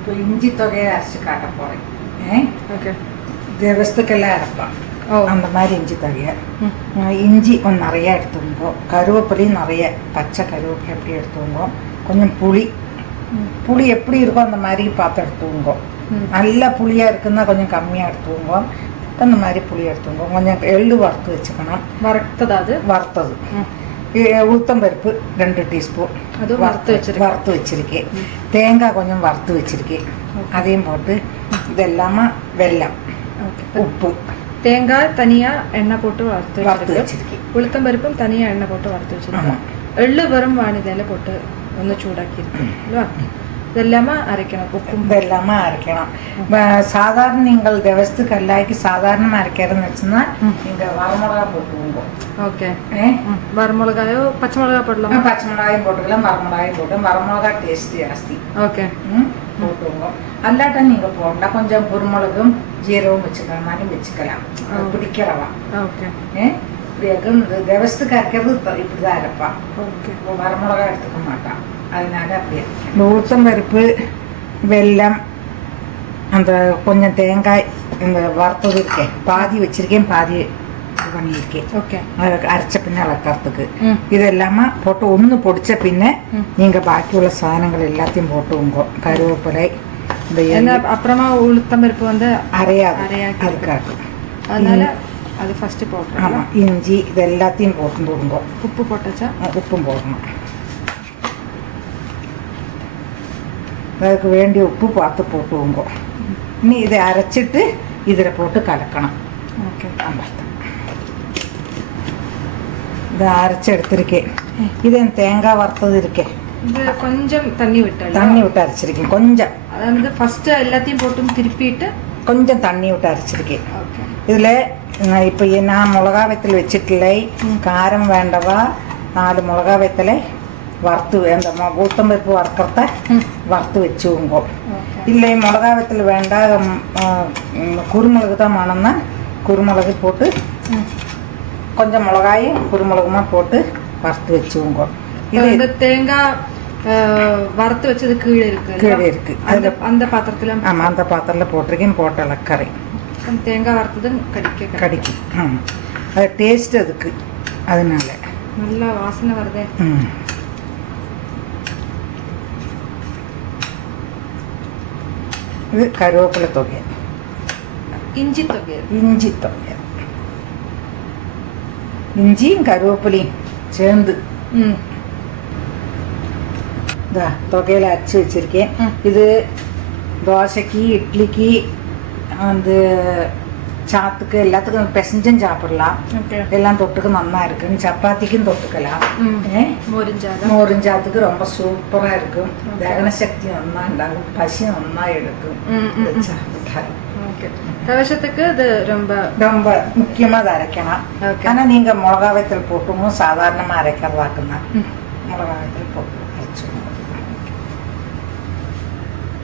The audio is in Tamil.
இப்போ இஞ்சி தொகையை அரைச்சி காட்ட போகிறேன். ஓகே. தேவஸ்துக்கெல்லாம் அரைப்பான். அந்த மாதிரி இஞ்சி தொகையை இஞ்சி கொஞ்சம் நிறையா எடுத்துங்கோ. கருவேப்பிலையும் நிறைய பச்சை கருவேப்பிலை எப்படி எடுத்துங்கோ. கொஞ்சம் புளி எப்படி இருக்கோ அந்த மாதிரி பார்த்து எடுத்துங்கோ. நல்லா புளியாக இருக்குன்னா கொஞ்சம் கம்மியாக எடுத்துங்கோ. அந்த மாதிரி புளி எடுத்துங்கோ. கொஞ்சம் எள்ளு வறுத்து வச்சுக்கணும். வறுத்தது உளுத்தம்பருப்பு 2 டீஸ்பூன் அது வறுத்து வச்சிருக்கேன். தேங்காய் கொஞ்சம் வறுத்து வச்சிருக்கேன். அதையும் போட்டு இதெல்லாமா வெல்லம், உப்பு. தேங்காய் தனியாக எண்ணெய் போட்டு வறுத்து வச்சிருக்கேன். உளுத்தம்பருப்பும் தனியாக எண்ணெய் போட்டு வறுத்து வச்சிருக்கேன். எள்ளு வெறும் வானிலையில் போட்டு ഒന്ന് ചൂടാക്കിയിരിക്കും. ഇതെല്ലാമ അരയ്ക്കണം. ഉപ്പും ഇതെല്ലാമ അരയ്ക്കണം. സാധാരണ നിങ്ങൾ ദിവസத்துக்கு எல்லாய்க்கு சாதாரண அரைக்கிறதுன்னு வச்சுன்னா நீங்க வரமிளகா போட்டுருங்க. ஓகே. வரமிளகாயோ பச்சைமிளகா போடலாம். பச்சைமிளகாயும் போட்டுக்கலாம், வரமிளகாயும் போட்டு. வரமிளகா டேஸ்ட் ஜாஸ்தி. ஓகே. போட்டுருங்க. அல்லாட்ட நீங்க போடா கொஞ்சம் குருமிளகும் ஜீரகம் வச்சுக்கலாம், வச்சுக்கலாம் பிடிக்கிறவா. ஓகே. ദിവസத்துக்கு அரைக்கிறது இப்படிதான் அரைப்பான். ஓகே. வரமிளகா எடுத்துக்க மாட்டான். அதனால அப்படியே உளுத்தம்பருப்பு, வெல்லம், அந்த கொஞ்சம் தேங்காய், இந்த வறுத்தது இருக்கேன் பாதி வச்சிருக்கேன், பாதி இது பண்ணியிருக்கேன். ஓகே. அரைச்ச பின்ன இளக்கறதுக்கு இது எல்லாமே போட்டு ஒன்று பொடிச்ச பின்ன நீங்கள் பாக்கியுள்ள சாதனங்கள் எல்லாத்தையும் போட்டுங்க. கருவேப்பிலை இந்த அப்புறமா உளுத்தம்பருப்பு வந்து அரையாது அதுக்காக. அதனால அது ஃபஸ்ட்டு போட்டுருவோம். ஆமாம். இஞ்சி இது எல்லாத்தையும் போட்டுங்க. உப்பு போட்டாச்சா? உப்பும் போடணும். அதுக்கு வேண்டிய உப்பு பார்த்து போட்டுவோங்க. இனி இதை அரைச்சிட்டு இதில் போட்டு கலக்கணும். ஓகே. இதை அரைச்சி எடுத்திருக்கேன். இது தேங்காய் வறுத்தது இருக்கேன். இது கொஞ்சம் தண்ணி விட்டு அரைச்சிருக்கேன். கொஞ்சம் அதாவது ஃபஸ்ட்டு எல்லாத்தையும் போட்டு திருப்பிட்டு கொஞ்சம் தண்ணி விட்டு அரைச்சிருக்கேன். ஓகே. இதில் இப்போ நான் மிளகா வெத்தலை வச்சுட்டில்லை, காரம் வேண்டவா 4 மிளகா வெத்தலை வறுத்து அந்த உளுத்தம்பருப்பு வறுக்கிறத வறுத்து வச்சுவோங்க. இல்லை மிளகா வெத்தலை வேண்டாம், குருமிளகு தான் மணம்னா குருமிளகு போட்டு கொஞ்சம் மிளகாயும் குருமிளகுமா போட்டு வறுத்து வச்சுவோங்க. இது தேங்காய் வறுத்து வச்சது கீழே இருக்கு. அந்த பாத்திரத்தில் ஆமாம், அந்த பாத்திரத்தில் போட்டிருக்கேன். போட்டு இலக்கறேன். தேங்காய் வறுத்தது கடிக்கும். ஆமாம், அது டேஸ்ட் அதுக்கு. அதனால நல்லா வாசனை வருதே. இது கருவேப்பிலை தொகை, இஞ்சி தொகை, இஞ்சியும் கருவேப்பிலையும் சேர்ந்து தொகையில் அரைச்சி வச்சிருக்கேன். இது தோசைக்கு, இட்லிக்கு, வந்து சாத்துக்கு எல்லாத்துக்கும் பிசைஞ்சும் சாப்பிடலாம். எல்லாம் தொட்டுக்கு நல்லா இருக்குன்னு. சப்பாத்திக்கும் தொட்டுக்கலாம். மோரிஞ்சாத்துக்கு ரொம்ப சூப்பராக இருக்கும். தகன சக்தி நல்லா உண்டாகும், பசி நல்லா எடுக்கும் சாப்பிட்டா. கவசத்துக்கு இது ரொம்ப ரொம்ப முக்கியமாக அதை அரைக்கணும். ஆனால் நீங்கள் மிளகா வெத்தல் போட்டுங்க, சாதாரணமாக அரைக்கிறதாக்குன்னா மிளகா வெத்தல் போட்டு